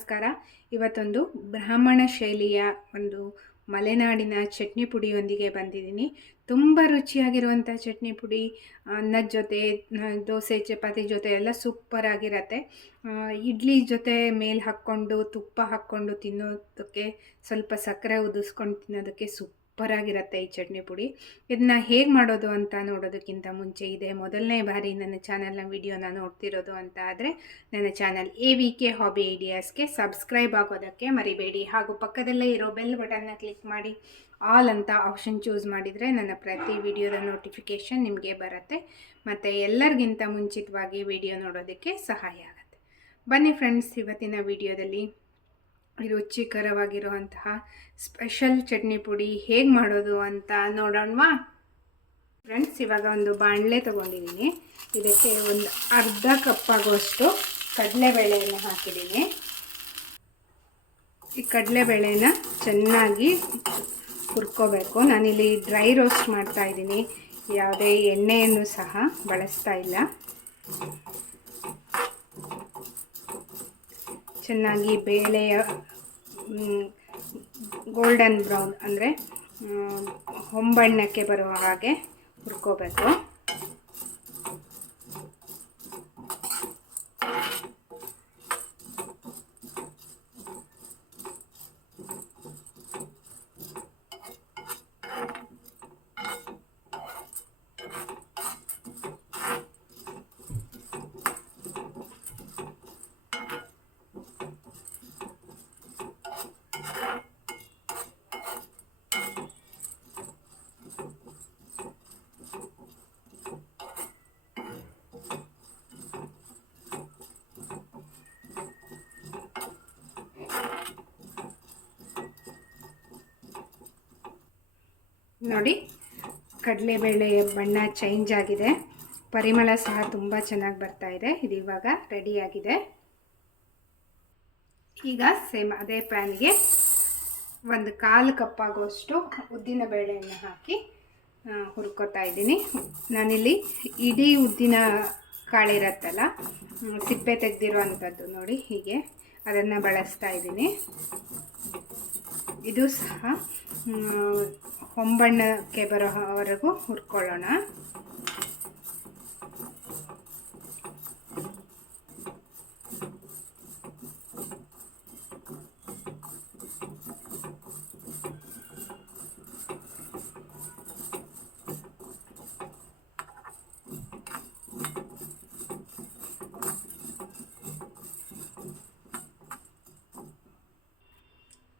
ನಮಸ್ಕಾರ. ಇವತ್ತೊಂದು ಬ್ರಾಹ್ಮಣ ಶೈಲಿಯ ಒಂದು ಮಲೆನಾಡಿನ ಚಟ್ನಿ ಪುಡಿಯೊಂದಿಗೆ ಬಂದಿದ್ದೀನಿ. ತುಂಬ ರುಚಿಯಾಗಿರುವಂಥ ಚಟ್ನಿ ಪುಡಿ, ಅನ್ನದ ಜೊತೆ ದೋಸೆ, ಚಪಾತಿ ಜೊತೆ ಎಲ್ಲ ಸೂಪರ್ ಆಗಿರತ್ತೆ. ಇಡ್ಲಿ ಜೊತೆ ಮೇಲೆ ಹಾಕ್ಕೊಂಡು, ತುಪ್ಪ ಹಾಕ್ಕೊಂಡು ತಿನ್ನೋದಕ್ಕೆ ಸ್ವಲ್ಪ ಸಕ್ಕರೆ ಉದಿಸ್ಕೊಂಡು ತಿನ್ನೋದಕ್ಕೆ ಸೂಪರ್ ಆಗಿರುತ್ತೆ ಈ ಚಟ್ನಿ ಪುಡಿ. ಇದನ್ನ ಹೇಗೆ ಮಾಡೋದು ಅಂತ ನೋಡೋದಕ್ಕಿಂತ ಮುಂಚೆ ಇದೆ. ಮೊದಲನೇ ಬಾರಿ ನನ್ನ ಚಾನಲ್ನ ವಿಡಿಯೋನ ನೋಡ್ತಿರೋದು ಅಂತ ಆದರೆ ನನ್ನ channel A V K hobby ಐಡಿಯಾಸ್ಗೆ subscribe ಆಗೋದಕ್ಕೆ ಮರಿಬೇಡಿ. ಹಾಗೂ ಪಕ್ಕದಲ್ಲೇ ಇರೋ ಬೆಲ್ ಬಟನ್ನ ಕ್ಲಿಕ್ ಮಾಡಿ. ಆಲ್ ಅಂತ ಆಪ್ಷನ್ ಚೂಸ್ ಮಾಡಿದರೆ ನನ್ನ ಪ್ರತಿ ವಿಡಿಯೋದ ನೋಟಿಫಿಕೇಷನ್ ನಿಮಗೆ ಬರುತ್ತೆ. ಮತ್ತು ಎಲ್ಲರಿಗಿಂತ ಮುಂಚಿತವಾಗಿ ವಿಡಿಯೋ ನೋಡೋದಕ್ಕೆ ಸಹಾಯ ಆಗುತ್ತೆ. ಬನ್ನಿ ಫ್ರೆಂಡ್ಸ್, ಇವತ್ತಿನ ವಿಡಿಯೋದಲ್ಲಿ ರುಚಿಕರವಾಗಿರುವಂತಹ ಸ್ಪೆಷಲ್ ಚಟ್ನಿ ಪುಡಿ ಹೇಗೆ ಮಾಡೋದು ಅಂತ ನೋಡೋಣವಾ? ಫ್ರೆಂಡ್ಸ್, ಇವಾಗ ಒಂದು ಬಾಣಲೆ ತೊಗೊಂಡಿದ್ದೀನಿ. ಇದಕ್ಕೆ ಒಂದು ಅರ್ಧ ಕಪ್ ಆಗುವಷ್ಟು ಕಡಲೆಬೇಳೆಯನ್ನು ಹಾಕಿದ್ದೀನಿ. ಈ ಕಡಲೆಬೇಳೆನ ಚೆನ್ನಾಗಿ ಹುರ್ಕೋಬೇಕು. ನಾನಿಲ್ಲಿ ಡ್ರೈ ರೋಸ್ಟ್ ಮಾಡ್ತಾ ಇದ್ದೀನಿ. ಯಾವುದೇ ಎಣ್ಣೆಯನ್ನು ಸಹ ಬಳಸ್ತಾ ಇಲ್ಲ. ಚೆನ್ನಾಗಿ ಬೇಳೆಯ ಗೋಲ್ಡನ್ ಬ್ರೌನ್ ಅಂದರೆ ಹೊಂಬಣ್ಣಕ್ಕೆ ಬರುವ ಹಾಗೆ ಹುರ್ಕೋಬೇಕು. ನೋಡಿ, ಕಡಲೆಬೇಳೆ ಬಣ್ಣ ಚೇಂಜ್ ಆಗಿದೆ. ಪರಿಮಳ ಸಹ ತುಂಬ ಚೆನ್ನಾಗಿ ಬರ್ತಾ ಇದೆ. ಇದು ಇವಾಗ ರೆಡಿಯಾಗಿದೆ ಈಗ ಸೇಮ್ ಅದೇ ಪ್ಯಾನ್ಗೆ ಒಂದು ಕಾಲು ಕಪ್ ಆಗುವಷ್ಟು ಉದ್ದಿನ ಬೇಳೆಯನ್ನು ಹಾಕಿ ಹುರ್ಕೋತಾ ಇದ್ದೀನಿ. ನಾನಿಲ್ಲಿ ಇಡೀ ಉದ್ದಿನ ಕಾಳಿರತ್ತಲ್ಲ ಸಿಪ್ಪೆ ತೆಗೆದಿರೋ ಅಂಥದ್ದು ನೋಡಿ ಹೀಗೆ. ಅದನ್ನು ಬಳಸ್ತಾ ಇದ್ದೀನಿ. ಇದು ಸಹ ಹೊಂಬಣ್ಣಕ್ಕೆ ಬರೋವರೆಗೂ ಹುರ್ಕೊಳ್ಳೋಣ.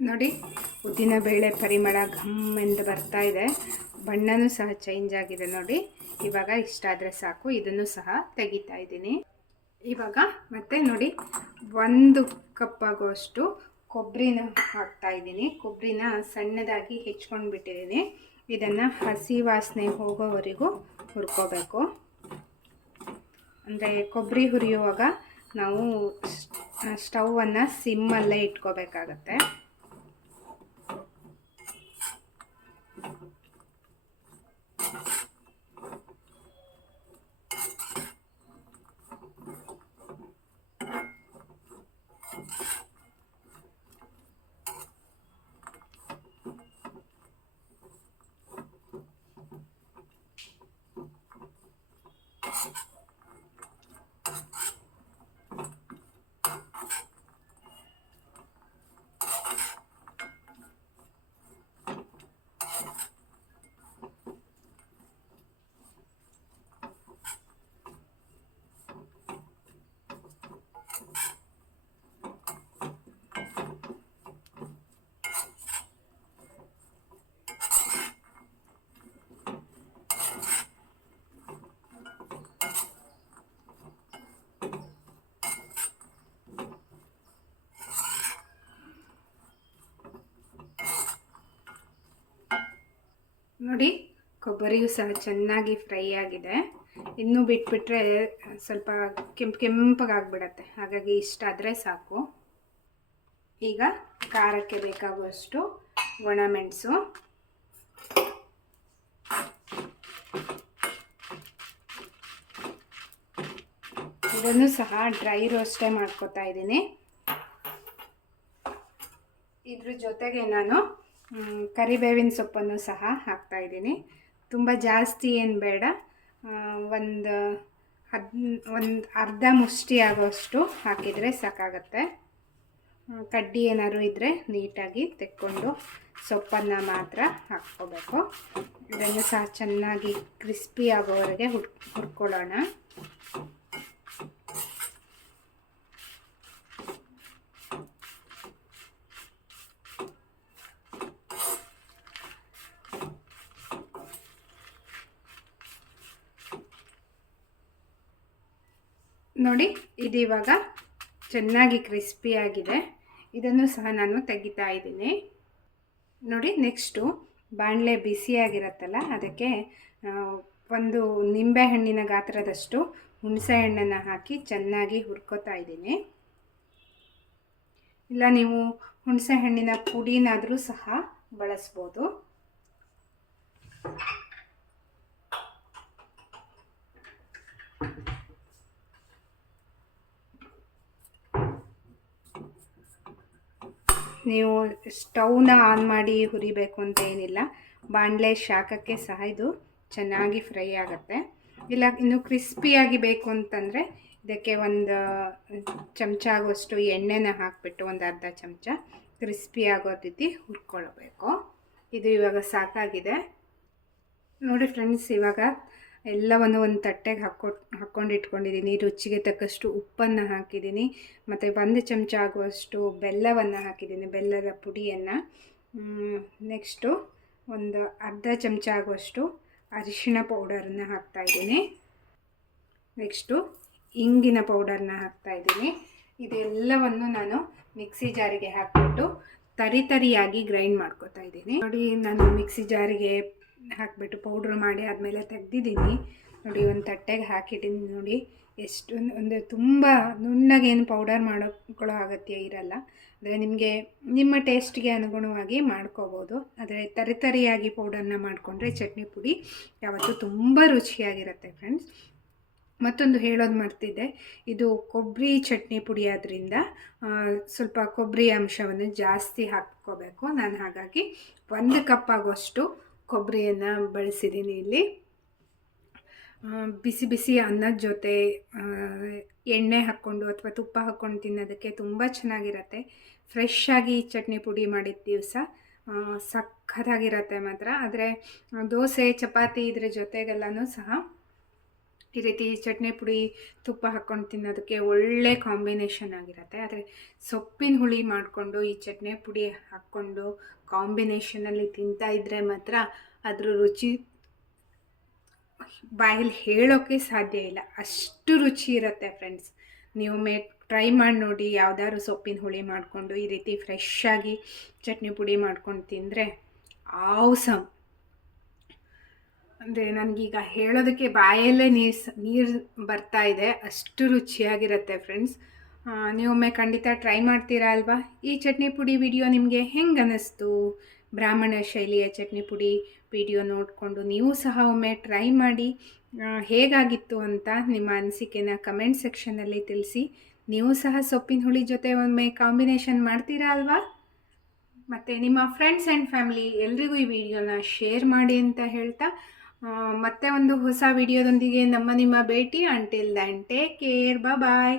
ನೋಡಿ ಉದ್ದಿನ ಬೇಳೆ ಪರಿಮಳ ಘಮ್ ಎಂದು ಬರ್ತಾ ಇದೆ. ಬಣ್ಣನೂ ಸಹ ಚೇಂಜ್ ಆಗಿದೆ ನೋಡಿ. ಇವಾಗ ಇಷ್ಟ ಆದರೆ ಸಾಕು. ಇದನ್ನು ಸಹ ತೆಗಿತಾ ಇದ್ದೀನಿ. ಇವಾಗ ಮತ್ತೆ ನೋಡಿ, ಒಂದು ಕಪ್ ಆಗುವಷ್ಟು ಕೊಬ್ಬರಿನ ಹಾಕ್ತಾ ಇದ್ದೀನಿ. ಕೊಬ್ಬರಿನ ಸಣ್ಣದಾಗಿ ಹೆಚ್ಕೊಂಡು ಬಿಟ್ಟಿದ್ದೀನಿ ಇದನ್ನು ಹಸಿ ವಾಸನೆ ಹೋಗೋವರೆಗೂ ಹುರ್ಕೋಬೇಕು. ಅಂದರೆ ಕೊಬ್ಬರಿ ಹುರಿಯುವಾಗ ನಾವು ಸ್ಟವನ್ನು ಸಿಮ್ಮಲ್ಲೇ ಇಟ್ಕೋಬೇಕಾಗತ್ತೆ. ನೋಡಿ, ಕೊಬ್ಬರಿಯು ಸಹ ಚೆನ್ನಾಗಿ ಫ್ರೈ ಆಗಿದೆ. ಇನ್ನೂ ಬಿಟ್ಬಿಟ್ರೆ ಸ್ವಲ್ಪ ಕೆಂಪು ಕೆಂಪಗಾಗ್ಬಿಡತ್ತೆ ಹಾಗಾಗಿ ಇಷ್ಟ ಆದರೆ ಸಾಕು. ಈಗ ಖಾರಕ್ಕೆ ಬೇಕಾಗುವಷ್ಟು ಒಣಮೆಣಸು ಇದನ್ನು ಸಹ ಡ್ರೈ ರೋಸ್ಟೇ ಮಾಡ್ಕೋತಾ ಇದ್ದೀನಿ. ಇದ್ರ ಜೊತೆಗೆ ನಾನು ಕರಿಬೇವಿನ ಸೊಪ್ಪನ್ನು ಸಹ ಹಾಕ್ತಾ ಇದ್ದೀನಿ. ತುಂಬ ಜಾಸ್ತಿ ಏನು ಬೇಡ. ಒಂದು ಹದ್, ಒಂದು ಅರ್ಧ ಮುಷ್ಟಿ ಆಗೋಷ್ಟು ಹಾಕಿದರೆ ಸಾಕಾಗತ್ತೆ. ಕಡ್ಡಿ ಏನಾದ್ರು ಇದ್ದರೆ ನೀಟಾಗಿ ತೆಕ್ಕೊಂಡು ಸೊಪ್ಪನ್ನು ಮಾತ್ರ ಹಾಕ್ಕೋಬೇಕು. ಇದನ್ನು ಸಹ ಚೆನ್ನಾಗಿ ಕ್ರಿಸ್ಪಿ ಆಗೋವರೆಗೆ ಹುಡ್ ಹುರ್ಕೊಳ್ಳೋಣ ನೋಡಿ, ಇದು ಇವಾಗ ಚೆನ್ನಾಗಿ ಕ್ರಿಸ್ಪಿ ಆಗಿದೆ. ಇದನ್ನು ಸಹ ನಾನು ತೆಗಿತಾ ಇದ್ದೀನಿ. ನೋಡಿ, ನೆಕ್ಸ್ಟು ಬಾಣಲೆ ಬಿಸಿಯಾಗಿರತ್ತಲ್ಲ, ಅದಕ್ಕೆ ಒಂದು ನಿಂಬೆಹಣ್ಣಿನ ಗಾತ್ರದಷ್ಟು ಹುಣಸೆ ಹಣ್ಣನ್ನು ಹಾಕಿ ಚೆನ್ನಾಗಿ ಹುರ್ಕೋತಾ ಇದ್ದೀನಿ. ಇಲ್ಲ, ನೀವು ಹುಣಸೆ ಹಣ್ಣಿನ ಪುಡಿನಾದರೂ ಸಹ ಬಳಸ್ಬೋದು. ನೀವು ಸ್ಟವ್ನ ಆನ್ ಮಾಡಿ ಹುರಿಬೇಕು ಅಂತ ಏನಿಲ್ಲ. ಬಾಣಲೆ ಶಾಖಕ್ಕೆ ಸಹ ಇದು ಚೆನ್ನಾಗಿ ಫ್ರೈ ಆಗುತ್ತೆ. ಇಲ್ಲ, ಇನ್ನು ಕ್ರಿಸ್ಪಿಯಾಗಿ ಬೇಕು ಅಂತಂದರೆ ಇದಕ್ಕೆ ಒಂದು ಚಮಚ ಆಗುವಷ್ಟು ಎಣ್ಣೆನ ಹಾಕಿಬಿಟ್ಟು ಒಂದು ಅರ್ಧ ಚಮಚ ಕ್ರಿಸ್ಪಿ ಆಗೋ ರೀತಿ ಹುರ್ಕೊಳ್ಬೇಕು. ಇದು ಇವಾಗ ಸಾಕಾಗಿದೆ. ನೋಡಿ ಫ್ರೆಂಡ್ಸ್, ಇವಾಗ ಎಲ್ಲವನ್ನು ಒಂದು ತಟ್ಟೆಗೆ ಹಾಕೊ ಹಾಕ್ಕೊಂಡು ಇಟ್ಕೊಂಡಿದ್ದೀನಿ ರುಚಿಗೆ ತಕ್ಕಷ್ಟು ಉಪ್ಪನ್ನು ಹಾಕಿದ್ದೀನಿ. ಮತ್ತು ಒಂದು ಚಮಚ ಆಗುವಷ್ಟು ಬೆಲ್ಲವನ್ನು ಹಾಕಿದ್ದೀನಿ, ಬೆಲ್ಲದ ಪುಡಿಯನ್ನು. ನೆಕ್ಸ್ಟು ಒಂದು ಅರ್ಧ ಚಮಚ ಆಗುವಷ್ಟು ಅರಿಶಿಣ ಪೌಡರನ್ನು ಹಾಕ್ತಾಯಿದ್ದೀನಿ ನೆಕ್ಸ್ಟು ಇಂಗಿನ ಪೌಡರ್ನ ಹಾಕ್ತಾಯಿದ್ದೀನಿ ಇದೆಲ್ಲವನ್ನು ನಾನು ಮಿಕ್ಸಿ ಜಾರಿಗೆ ಹಾಕ್ಬಿಟ್ಟು ತರಿ ತರಿಯಾಗಿ ಗ್ರೈಂಡ್ ಮಾಡ್ಕೊತಾ ಇದ್ದೀನಿ. ನೋಡಿ, ನಾನು ಮಿಕ್ಸಿ ಜಾರಿಗೆ ಹಾಕಿಬಿಟ್ಟು ಪೌಡ್ರ್ ಮಾಡಿ ಆದಮೇಲೆ ತೆಗ್ದಿದ್ದೀನಿ. ನೋಡಿ, ಒಂದು ತಟ್ಟೆಗೆ ಹಾಕಿಟ್ಟೀನಿ ನೋಡಿ. ಎಷ್ಟು ಒಂದು ತುಂಬ ನುಣ್ಣಗೇನು ಪೌಡರ್ ಮಾಡ್ಕೊಳ್ಳೋ ಅಗತ್ಯ ಇರಲ್ಲ. ಅಂದರೆ ನಿಮಗೆ, ನಿಮ್ಮ ಟೇಸ್ಟ್ಗೆ ಅನುಗುಣವಾಗಿ ಮಾಡ್ಕೋಬೋದು. ಆದರೆ ತರಿತರಿಯಾಗಿ ಪೌಡರ್ನ ಮಾಡಿಕೊಂಡ್ರೆ ಚಟ್ನಿ ಪುಡಿ ಯಾವತ್ತೂ ತುಂಬ ರುಚಿಯಾಗಿರುತ್ತೆ ಫ್ರೆಂಡ್ಸ್ ಮತ್ತೊಂದು ಹೇಳೋದು ಮರ್ತಿದ್ದೆ. ಇದು ಕೊಬ್ಬರಿ ಚಟ್ನಿ ಪುಡಿ ಆದ್ದರಿಂದ ಸ್ವಲ್ಪ ಕೊಬ್ಬರಿ ಅಂಶವನ್ನು ಜಾಸ್ತಿ ಹಾಕ್ಕೋಬೇಕು. ನಾನು ಹಾಗಾಗಿ ಒಂದು ಕಪ್ ಆಗುವಷ್ಟು ಕೊಬ್ಬರಿಯನ್ನು ಬಳಸಿದ್ದೀನಿ ಇಲ್ಲಿ. ಬಿಸಿ ಬಿಸಿ ಅನ್ನದ ಜೊತೆ ಎಣ್ಣೆ ಹಾಕ್ಕೊಂಡು ಅಥವಾ ತುಪ್ಪ ಹಾಕ್ಕೊಂಡು ತಿನ್ನೋದಕ್ಕೆ ತುಂಬ ಚೆನ್ನಾಗಿರುತ್ತೆ. ಫ್ರೆಶ್ ಆಗಿ ಚಟ್ನಿ ಪುಡಿ ಮಾಡಿದ ದಿವಸ ಸಖತ್ತಾಗಿರತ್ತೆ ಮಾತ್ರ. ಆದರೆ, ದೋಸೆ, ಚಪಾತಿ ಇದ್ರ ಜೊತೆಗೆಲ್ಲನೂ ಸಹ ಈ ರೀತಿ ಚಟ್ನಿ ಪುಡಿ, ತುಪ್ಪ ಹಾಕ್ಕೊಂಡು ತಿನ್ನೋದಕ್ಕೆ ಒಳ್ಳೆ ಕಾಂಬಿನೇಷನ್ ಆಗಿರುತ್ತೆ. ಆದರೆ ಸೊಪ್ಪಿನ ಹುಳಿ ಮಾಡಿಕೊಂಡು ಈ ಚಟ್ನಿ ಪುಡಿ ಹಾಕ್ಕೊಂಡು ಕಾಂಬಿನೇಷನಲ್ಲಿ ತಿಂತಾ ಇದ್ದರೆ ಮಾತ್ರ ಅದರ ರುಚಿ ಬಾಯಲ್ಲಿ ಹೇಳೋಕ್ಕೆ ಸಾಧ್ಯ ಇಲ್ಲ. ಅಷ್ಟು ರುಚಿ ಇರುತ್ತೆ ಫ್ರೆಂಡ್ಸ್ ನೀವು ಮೇ ಟ್ರೈ ಮಾಡಿ ನೋಡಿ, ಯಾವ್ದಾದ್ರು ಸೊಪ್ಪಿನ ಹುಳಿ ಮಾಡಿಕೊಂಡು, ಈ ರೀತಿ ಫ್ರೆಶ್ ಆಗಿ ಚಟ್ನಿ ಪುಡಿ ಮಾಡ್ಕೊಂಡು ತಿಂದರೆ ಆವ್ಸಮ್ ಅಂದರೆ ನನಗೀಗ ಹೇಳೋದಕ್ಕೆ ಬಾಯಲ್ಲೇ ನೀರು ನೀರು ಬರ್ತಾ ಇದೆ. ಅಷ್ಟು ರುಚಿಯಾಗಿರುತ್ತೆ ಫ್ರೆಂಡ್ಸ್ ನೀವೊಮ್ಮೆ ಖಂಡಿತ ಟ್ರೈ ಮಾಡ್ತೀರಾ ಅಲ್ವಾ? ಈ ಚಟ್ನಿ ಪುಡಿ ವಿಡಿಯೋ ನಿಮಗೆ ಹೆಂಗೆ ಅನ್ನಿಸ್ತು ಬ್ರಾಹ್ಮಣ ಶೈಲಿಯ ಚಟ್ನಿ ಪುಡಿ ವಿಡಿಯೋ ನೋಡಿಕೊಂಡು ನೀವು ಸಹ ಒಮ್ಮೆ ಟ್ರೈ ಮಾಡಿ ಹೇಗಾಗಿತ್ತು ಅಂತ ನಿಮ್ಮ ಅನಿಸಿಕೆನ ಕಮೆಂಟ್ ಸೆಕ್ಷನಲ್ಲಿ ತಿಳಿಸಿ. ನೀವು ಸಹ ಸೊಪ್ಪಿನ ಹುಳಿ ಜೊತೆ ಒಮ್ಮೆ ಕಾಂಬಿನೇಷನ್ ಮಾಡ್ತೀರಾ ಅಲ್ವಾ? ಮತ್ತು ನಿಮ್ಮ ಫ್ರೆಂಡ್ಸ್ ಆ್ಯಂಡ್ ಫ್ಯಾಮಿಲಿ ಎಲ್ರಿಗೂ ಈ ವಿಡಿಯೋನ ಶೇರ್ ಮಾಡಿ ಅಂತ ಹೇಳ್ತಾ ಮತ್ತೆ ಒಂದು ಹೊಸ ವಿಡಿಯೋದೊಂದಿಗೆ ನಮ್ಮ ನಿಮ್ಮ ಭೇಟಿ. Until then take care bye